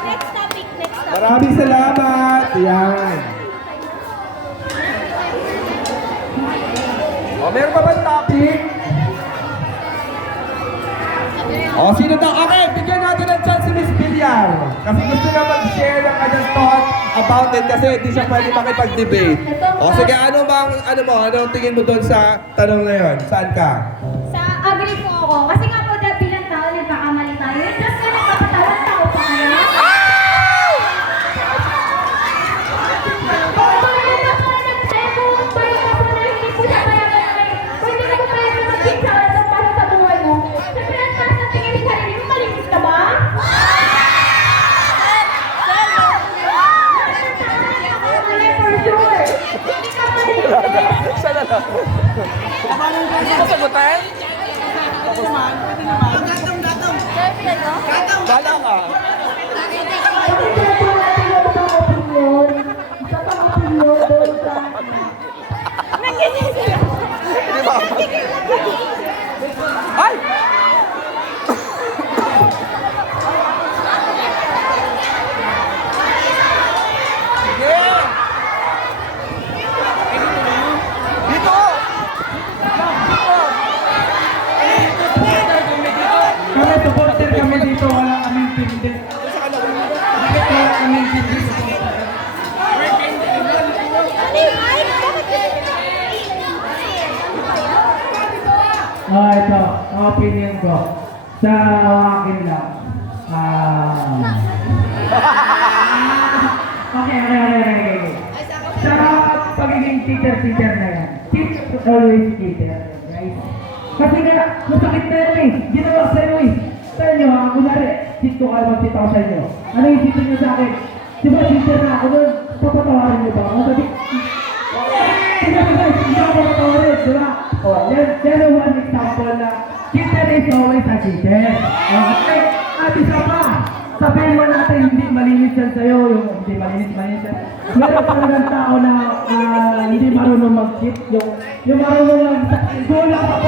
Next topic. Maraming salamat! Yan. O, meron pa bang topic? O, sino daw? Okay, bigyan natin ng chance si Miss Villar. Kasi gusto na mag-share ng kanyang thought about it kasi hindi siya pwede makipag-debate. O, sige, anong tingin mo doon sa tanong na yun? Saan ka? Sa agree po ako. Kasi nga po dahil bilang tao, nagkakamali tayo. Just nga nagpapatawan tao pa kaya. Kung tayo na po nag-tayo po, tayo na po na hindi po siya payagan na kayo. Kung hindi na po tayo na mag-pinsala sa para sa buhay mo. Siyempre ang taas ng tingin ni sarili mo, malinis ka ba? Mali for sure. Hindi ka malinis. Siya na lang. Hindi mo sagutin? Bala ka. Bakit sinasabi natin yung isang opinion? Isa pang opinion doon sa... Hindi ba? Ay! Sige! Dito! Kami supporter kami dito, wala kaming team din. Bakit wala kaming team dito? Ito, ang opinion ko. Sa akin lang. Okay. Sa pagiging teacher na yan. Teacher is always teacher, guys. Kasi nga, masakit na yan eh. Ginawa sa'yo eh. Sa inyo ha, kunwari, sit ko kayo, mag-sit ako sa inyo. Ano yung sit nyo sa akin? Diba teacher na ako nun, papatawarin nyo ba ako? Sabi, hindi ako papatawarin, diba? O, yan ang one example na teacher is always a teacher. Okay, at isa pa, sabihin mo natin hindi malinis yan sa'yo, yung hindi malinis yan. Meron talagang tao na hindi marunong mag-cheat, yung marunong lang, gulang ako,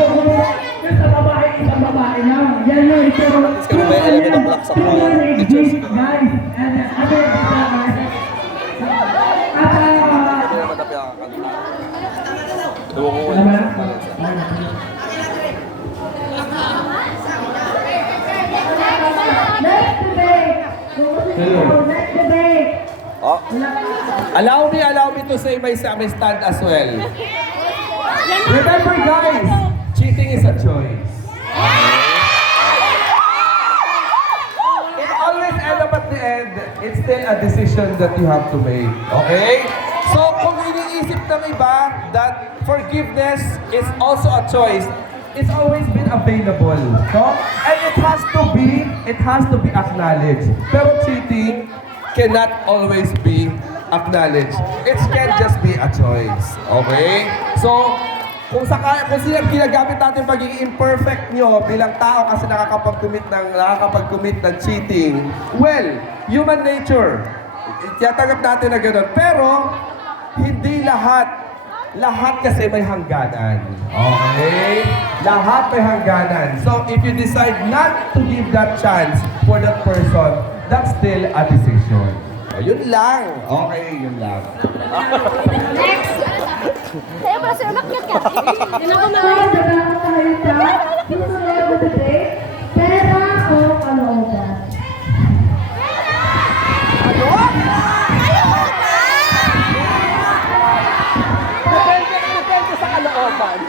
yung sa babae, isang babae lang. Yan yung ito. Kasi kung may element of luck sa mga teachers, diba? Guys, and other Hindi naman tapi ang kakanta. Ewan ko alam mo na? Let's debate. Oh. Allow me to say my stand as well. Remember guys, cheating is a choice. It always ends up at the end, it's still a decision that you have to make. Okay? So kung iniisip ng iba that forgiveness is also a choice, it's always been available. No? And it has to be acknowledged. Pero cheating cannot always be acknowledged. It can just be a choice. Okay? So, kung ginagamit natin pagiging imperfect nyo bilang tao kasi nakakapag-commit ng cheating, well, human nature. Tinatanggap natin na gano'n. Pero, hindi lahat. Lahat kasi may hangganan. Okay? Lahat may hangganan. So, if you decide not to give that chance for that person, that's still a decision. O, yun lang. Okay, yun lang. Kaya pala sa'yo, nakyat ka. Yun ako na tayo sa susunod na debate. Pera o kalooban? Depende sa kalooban.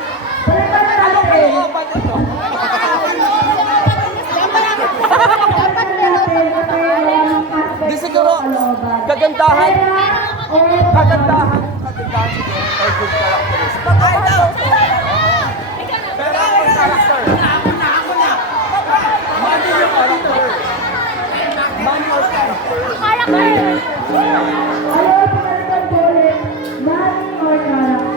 Di siguro, kagandahan siguro, or good characteristics. Pero ang character. Money or character? Money or character? Ayaw po na ito ulit. Money or character?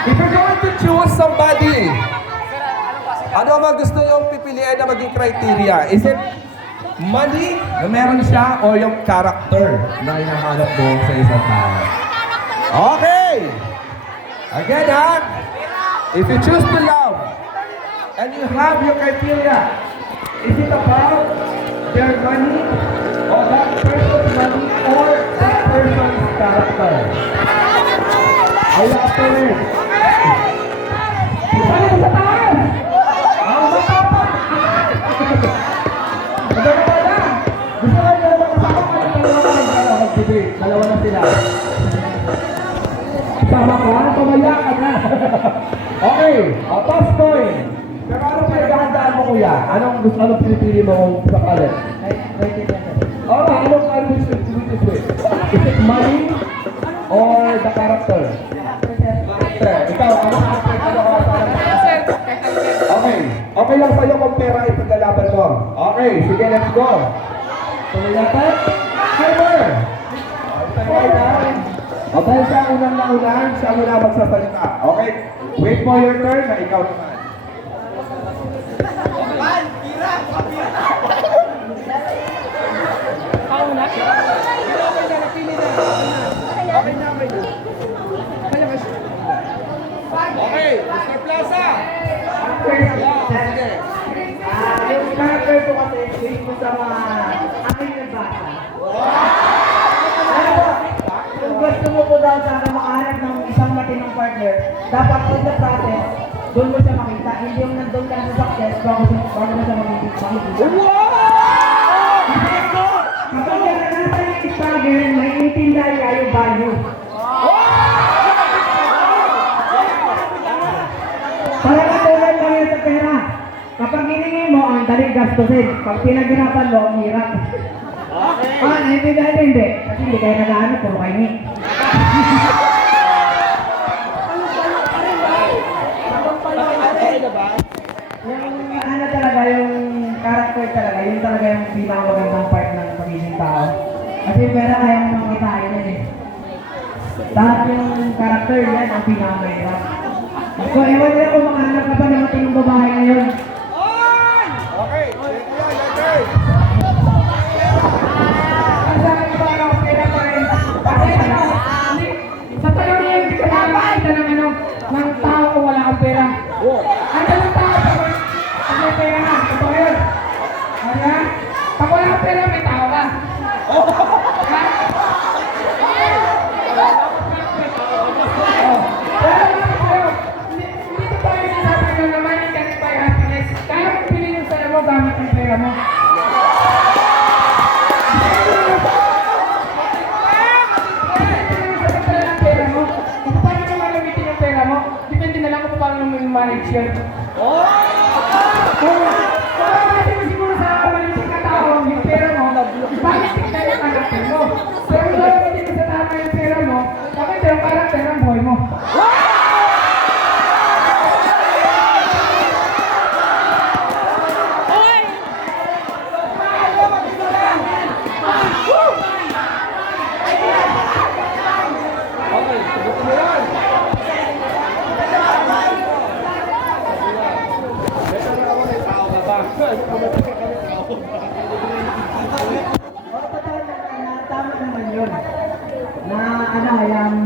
If you're going to choose somebody, ano ang gusto yung pipiliin na maging criteria? Is it money na meron siya o yung character na hinahanap mo sa isang tao? Okay! Again ha, if you choose to love and you have your criteria, is it about their money or that person's money or that person's character? I love to win. Ano sa taas? Ang matapang! Maganda pa lang! Gusto ka nyo naman kasama ka ng dalawa mag-debate. Dalawa na sila. Sama ka? Pamaya ka na. Okay, toss coin. Pero anong pinaghahandaan mo kuya? Anong pinipili mo kung sa palit? Alright, anong gusto mo? Is it money or the character? Ikaw, anong aspect mo ka sa Okay. Okay lang sa'yo kung pera ipaglalaban mo. Okay, sige, let's go. Tuloy natin. Timer! Okay, siya unang naunan, siya muna magsasalita. Okay? Wait for your turn na ikaw naman. Okay, Mr. Plaza! Sige. Yung character ko kasi, based ko sa mga aking nagbasa. Ano po? Kung gusto mo po daw sa akin makahanap ng isang matinong partner, dapat in the process, doon mo siya makita. Hindi yung nandun ka sa success, bago mo siya makikita. Kapag nasa yung struggle, may itindahan niya yung value. Para katulad lang yan sa pera. Kapag hiningi mo, ang daling gastusin. Pag pinaghirapan mo, ang hirap. Okay. Naintindihan mo hindi. Kasi hindi kayo nag-ano, puro kayo ni. Yung ano talaga, yung character talaga, yun talaga yung pinakamagandang part ng pagiging tao. Kasi pera kaya mo makitain yan eh. Lahat yung character yan, ang pinakamahirap. So, ewan nila kung makahanap ka pa ng matinong babae ngayon. Okay, okay. Ang sabi ko, ano, pera pa rin. Kasi ano, sa tanong niya, hindi ka nakakita ng tao kung wala kang pera. Ang tanong tao, pag may pera na, ito yun. Ano? Pag wala kang pera, may tao ka. Ha? Pero naman sa'yo, hindi ko tayo sinasabi mo yung manager. Kung pwede mo siguro sa malitik na tao, yung pera mo, ipalitik na yung karakter mo. Pero kung pwede mo sa tama yung pera mo, maganda yung karakter ng buhay mo. Okay, sagutin mo yan. Tama naman yun. Na ano, yung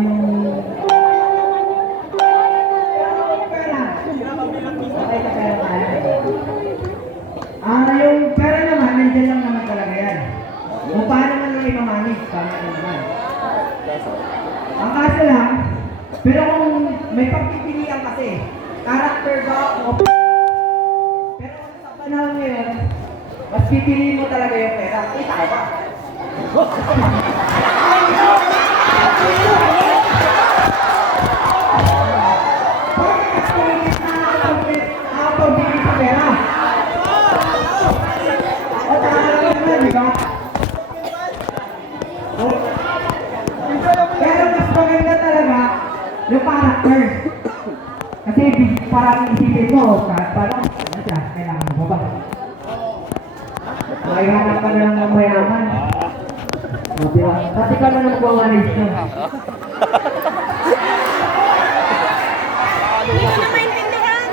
pera. Okay ka pera tayo. Yung pera naman, nandiyan lang naman talaga yan. Kung paano man lang imamanage, tama naman. Ang kaso lang, pero kung may pagpipilian kasi, character ba o pero sa panahon ngayon, mas pipiliin mo talaga yung pera. Tayo ba? Nakapag-bigay sa pera. O tama lang naman, di ba? Pero mas maganda talaga yung character. Kasi parang isipin mo, parang ano siya, kailangan mo ba? Maihanap ka na lang ng mayaman. O, diba? Kasi ka na lang mag-manage nyo. Hindi ko na maintindihan.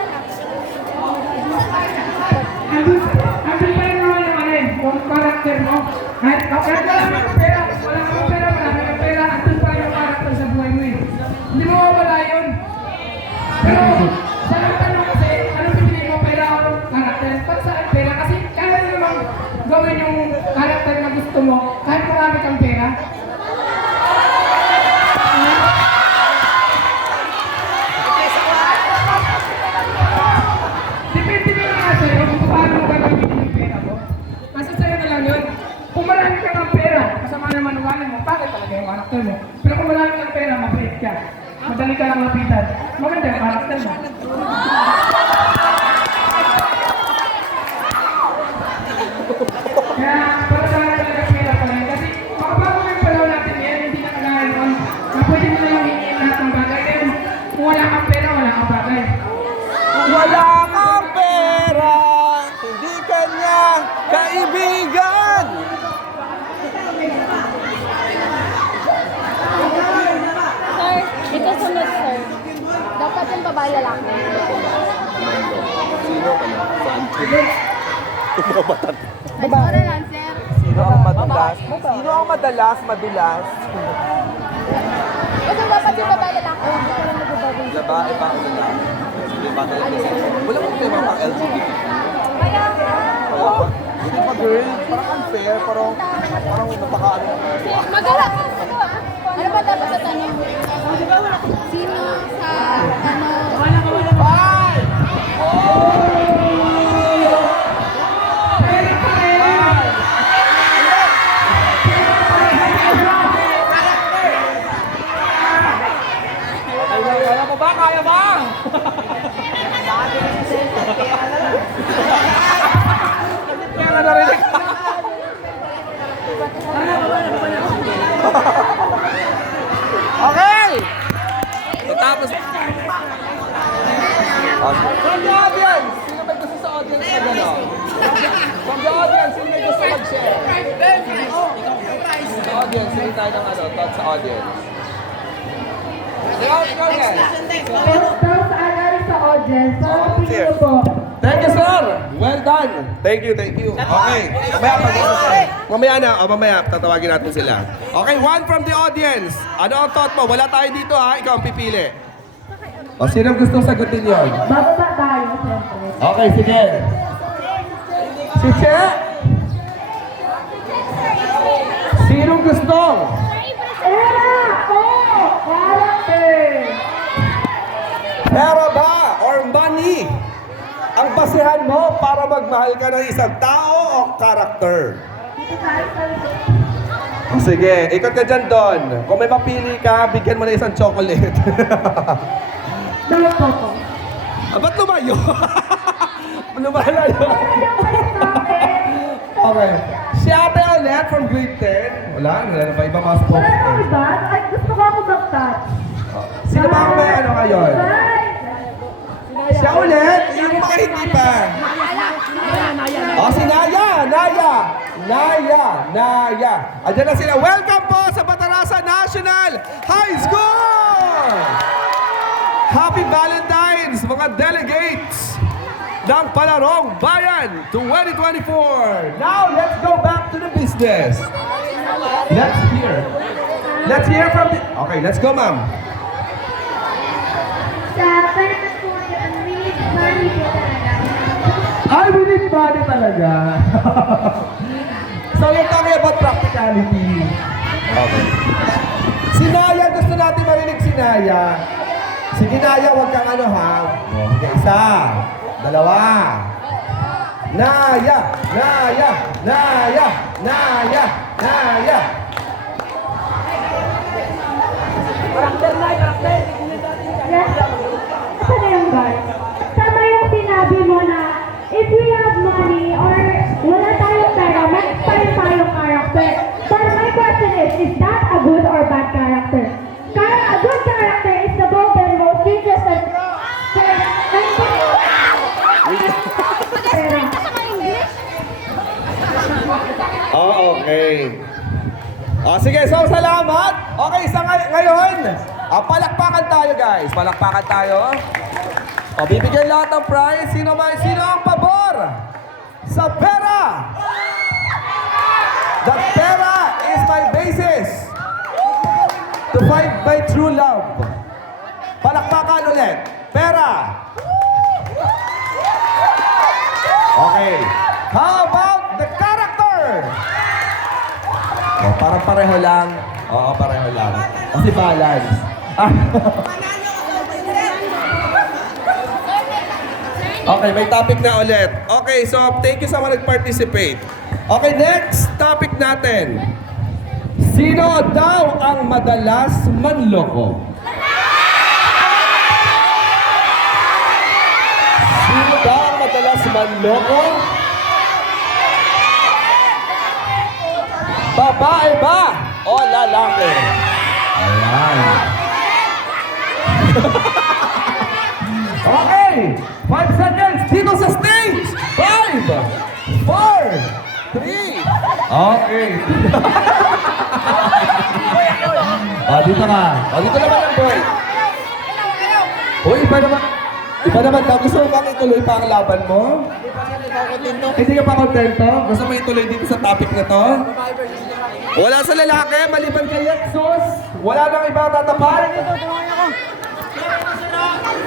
Andun pa rin naman yung ano yung character mo. Kahit wala naman ng pera, marami ng pera, andun pa rin yung character sa buhay mo eh. Hindi mo mawala yun. Pero, sa tanong kasi, anong pinili mo, pera o character? Pag saan pera? Kasi kaya nyo naman gawin yung character na gusto mo, kahit marami kang pera. Depende na nga sa'yo kung paano mo gagamitin yung pera mo. Kasi sa'yo na lang yun. Kung marami ka ng pera, kasama naman ugali mo, bakit talaga yung karakter mo? Pero kung marami kang pera, mabait ka. Madali ka lang lapitan. Maganda yung karakter mo. Kaya, para sa akin talaga pera pa rin. Kasi, makabago yung panahon natin yan, hindi na kailangan noon. Na pwede mo na yung hingin lahat ng bagay. Kaya, kung wala kang pera, wala kang bagay. Wala kang pera, hindi kanya kaibigan. Sir, ito sunod, sir. Dapat yung babae lalaki. Sino ka na? Saan ka? Kumabatan. Babae lang, sir. Sino ang madalas? Sino ang madalas madulas? Kasi dapat yung babae lalaki. Labae ba ang lalaki? Wala mong tema pang LGBT. Kaya nga. Wala pa. Hindi pa girl, parang unfair, parang napaka-ano. Magalang. Ano ba dapat sa tanong? Sino sa ano? Five! Kaya mo ba? Kaya ba? Kaya na narinig. Okay! Tapos... From the audience! Sino may gusto sa audience na gano'n? From the audience, sino may gusto mag-share? Sa audience, sino tayo ng ano, thoughts sa audience? Ikaw yan. Pero sa analysis sa audience, sa opinion ko po, Thank you, sir! Well done! Thank you, thank you. Okay. Mamaya tatawagin natin sila. Okay, one from the audience. Ano ang thought mo? Wala tayo dito ha, ikaw ang pipili. O, sino gustong sagutin yon? bababa tayo, siyempre. Okay, sige. Si Che? Sinong gusto? Pera! Oo! Character! Pera ba or money? Ang basehan mo para magmahal ka ng isang tao o character? Dito tayo sa O sige, ikot ka dyan doon. Kung may mapili ka, bigyan mo na isang chocolate. Daw po po. Ba't lumayo? Lumalayo. Okay. Si Ate Olet from grade 10. Wala na pa ibang mga sports. Wala na iba? Ay, gusto ko ako mag-touch. Sino ba ang may ano ngayon? Siya ulit? Yung mga hindi pa. Si Naya! Naya! Andiyan na sila. Welcome po sa Batarasa National High School! Happy Valentine's, mga delegates ng Palarong Bayan 2024. Now, let's go back to the business. Let's hear from the... Okay, let's go, ma'am. Sa panaman po yun, minute money po talaga. Ay, winning body talaga. So, you're talking about practicality. Okay. Si Naya, gusto natin marinig si Naya. Sige, Naya, huwag kang ano, ha? Okay, isa. Dalawa. Naya! Ito na yung guys. Tama yung sinabi mo na if we have money or wala tayong pera, may tayong character. But my question is that a good or bad character? A good character is the golden most interested pera. Oh, okay. Sige, so salamat. Okay, ngayon, palakpakan tayo, guys. Palakpakan tayo. Bibigyan lahat ng prize. Sino ang pabor sa pera? The pera is my basis to find my true love. Palakpakan ulit. Pera. Okay. How about the character? Parang pareho lang. Oo, pareho lang. Kasi balance. Okay, may topic na ulit. Okay, so thank you sa mga nag-participate. Okay, next topic natin. Sino daw ang madalas manloko? Sino daw ang madalas manloko? Babae ba o lalaki? Ayan. Okay, 5 seconds dito sa stage. 5, 4, 3. Okay. Dito ka. Dito naman ang boy. Iba naman daw. Gusto mo bang ituloy pa ang laban mo? Hindi ka pa kontento? Gusto mo ituloy dito sa topic na to? Wala sa lalaki, maliban kay Yexus. Wala nang iba tatapan.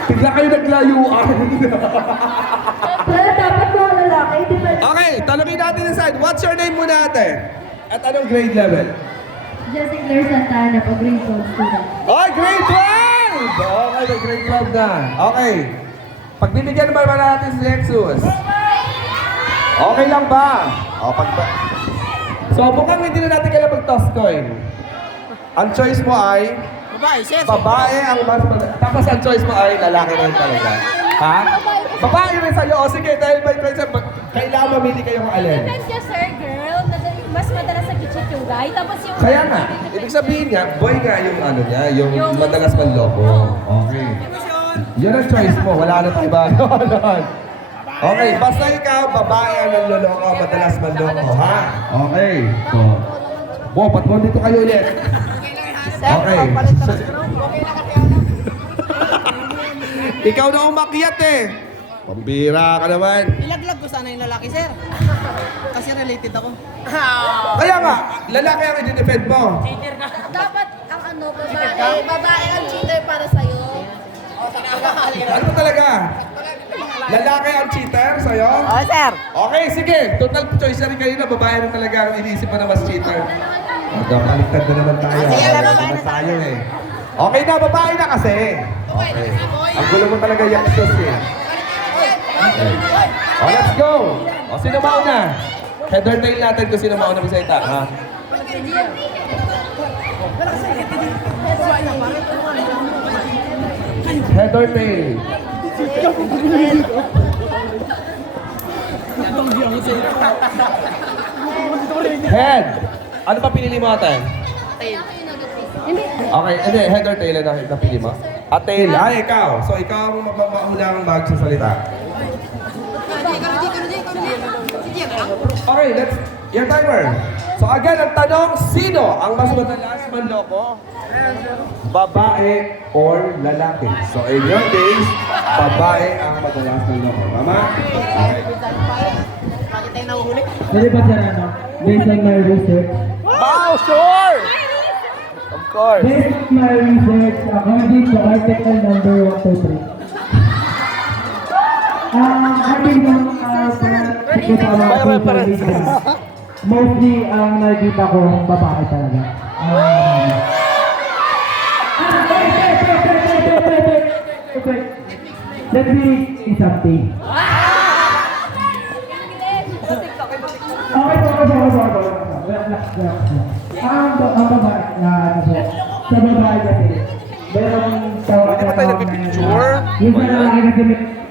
Bigla kayo naglayuan. Wala dapat mga lalaki, di ba? Okay, tanongin natin inside. What's your name muna ate? At anong grade level? Jessica Claire Santana, po grade 12 student. Oh, grade 12! Okay, may grade 12 na. Okay. Pagbibigyan naman ba natin si Lexus? Okay lang ba? So, mukhang hindi na natin kailangan mag-toss coin. Ang choice mo ay... Babae ang mas... Tapos ang choice mo ay lalaki rin talaga. Ha? Babae rin sa'yo. O sige, dahil may question, kailangan mamili kayong alin. Kasi sir, girl, mas madalas sa kitchen yung guy, tapos yung... Kaya nga, ibig sabihin niya, boy nga yung ano niya, yung madalas manloko. Okay. Yun ang choice mo, wala na iba. Okay, basta ikaw, babae ang nanloloko, madalas manloko, ha? Okay. So, ba't mo dito kayo ulit? Okay. Ikaw na umakyat eh. Pambira ka naman. Ilaglag ko sana yung lalaki, sir. Kasi related ako. Kaya nga, lalaki ang i-defend mo. Dapat ang babae ang cheater para sa'yo. Ano talaga? Lalaki ang cheater sa'yo? Oo, sir. Okay, sige. Total choice na rin kayo na babae na talaga ang iniisip mo na mas cheater. Magkakaliktad na naman tayo. Sige, Wala babae naman na tayo eh. Okay na, babae na kasi. Okay. Ang gulo mo talaga yung sus eh. Okay. Let's go. Sino mauna? Head or tail natin kung sino mauna magsalita, ha? Head or tail? Head. Ano pa pinili mo ate? Okay, hindi. Head or tail na napili mo? Tail. Ay, ikaw. So, ikaw ang maunang magsasalita. Okay, let's... Your timer. So, again, ang tanong, sino ang mas madalas manloko? Babae or lalaki? So, in your case, babae ang madalas manloko. Tama? Okay. Bakit tayo nahuhuli? Pwede ba sir, ano? Based on my research. Wow, sure! Of course. Based on my research, according to article number 123. Ating mga reference. Mostly, ang nakikita ko, babae talaga. Let me say something. Okay. Ang babae na sa babae kasi, merong tawag Hindi pa tayo nagpipicture? yung sa lalaki kasi